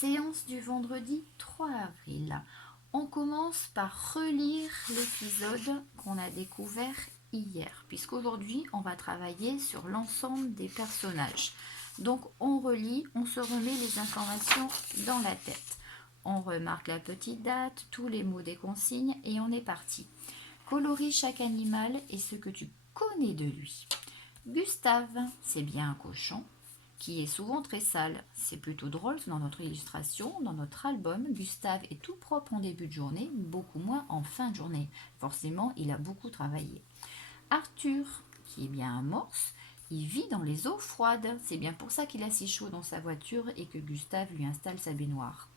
Séance du vendredi 3 avril. On commence par relire l'épisode qu'on a découvert hier, puisqu'aujourd'hui on va travailler sur l'ensemble des personnages. Donc on relit, on se remet les informations dans la tête. On remarque la petite date, tous les mots des consignes et on est parti. Colorie chaque animal et ce que tu connais de lui. Gustave, c'est bien un cochon qui est souvent très sale. C'est plutôt drôle dans notre illustration. Dans notre album, Gustave est tout propre en début de journée, beaucoup moins en fin de journée. Forcément, il a beaucoup travaillé. Arthur, qui est bien un morse, il vit dans les eaux froides. C'est bien pour ça qu'il a si chaud dans sa voiture et que Gustave lui installe sa baignoire.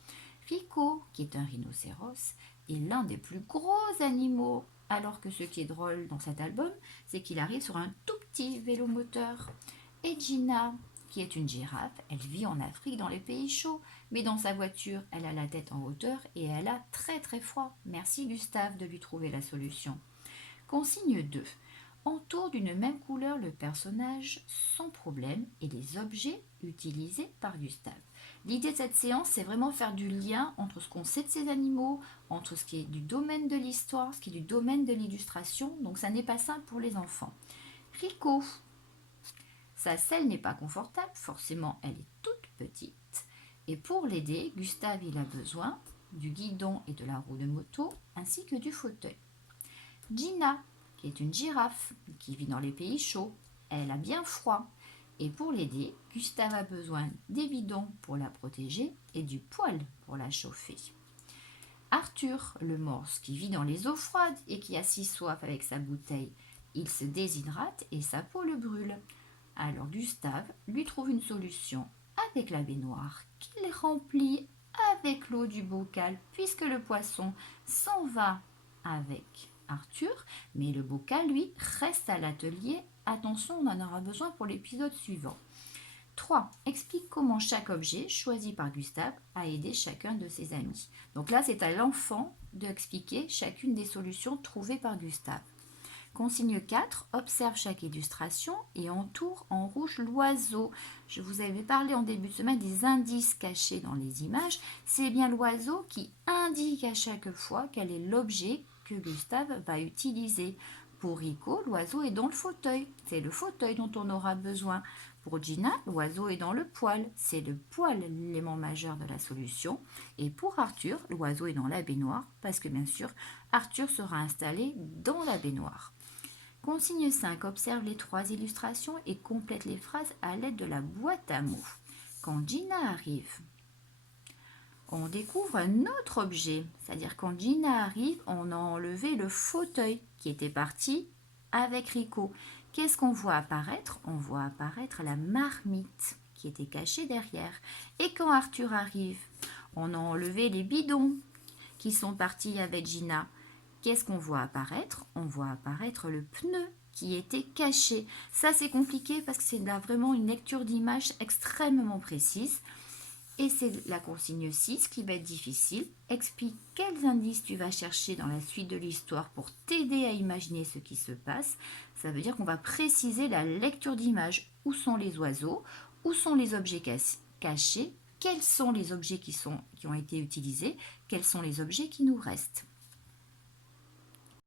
Rico, qui est un rhinocéros, est l'un des plus gros animaux. Alors que ce qui est drôle dans cet album, c'est qu'il arrive sur un tout petit vélo moteur. Et Gina, qui est une girafe, elle vit en Afrique dans les pays chauds, mais dans sa voiture, elle a la tête en hauteur et elle a très très froid. Merci Gustave de lui trouver la solution. Consigne 2. Entoure d'une même couleur le personnage sans problème et les objets utilisés par Gustave. L'idée de cette séance, c'est vraiment faire du lien entre ce qu'on sait de ces animaux, entre ce qui est du domaine de l'histoire, ce qui est du domaine de l'illustration, donc ça n'est pas simple pour les enfants. Rico, sa selle n'est pas confortable, forcément elle est toute petite. Et pour l'aider, Gustave il a besoin du guidon et de la roue de moto, ainsi que du fauteuil. Gina, qui est une girafe, qui vit dans les pays chauds, elle a bien froid. Et pour l'aider, Gustave a besoin des bidons pour la protéger et du poêle pour la chauffer. Arthur, le morse, qui vit dans les eaux froides et qui a si soif avec sa bouteille, il se déshydrate et sa peau le brûle. Alors Gustave lui trouve une solution avec la baignoire qu'il remplit avec l'eau du bocal puisque le poisson s'en va avec Arthur, mais le bocal, lui, reste à l'atelier. Attention, on en aura besoin pour l'épisode suivant. 3. Explique comment chaque objet choisi par Gustave a aidé chacun de ses amis. Donc là, c'est à l'enfant d'expliquer chacune des solutions trouvées par Gustave. Consigne 4, observe chaque illustration et entoure en rouge l'oiseau. Je vous avais parlé en début de semaine des indices cachés dans les images. C'est bien l'oiseau qui indique à chaque fois quel est l'objet que Gustave va utiliser. Pour Rico, l'oiseau est dans le fauteuil. C'est le fauteuil dont on aura besoin. Pour Gina, l'oiseau est dans le poêle. C'est le poêle l'élément majeur de la solution. Et pour Arthur, l'oiseau est dans la baignoire parce que bien sûr, Arthur sera installé dans la baignoire. Consigne 5. Observe les 3 illustrations et complète les phrases à l'aide de la boîte à mots. Quand Gina arrive, on découvre un autre objet. C'est-à-dire quand Gina arrive, on a enlevé le fauteuil qui était parti avec Rico. Qu'est-ce qu'on voit apparaître? On voit apparaître la marmite qui était cachée derrière. Et quand Arthur arrive, on a enlevé les bidons qui sont partis avec Gina. Qu'est-ce qu'on voit apparaître? On voit apparaître le pneu qui était caché. Ça, c'est compliqué parce que c'est là vraiment une lecture d'image extrêmement précise. Et c'est la consigne 6 qui va être difficile. Explique quels indices tu vas chercher dans la suite de l'histoire pour t'aider à imaginer ce qui se passe. Ça veut dire qu'on va préciser la lecture d'image. Où sont les oiseaux? Où sont les objets cachés? Quels sont les objets qui ont été utilisés? Quels sont les objets qui nous restent?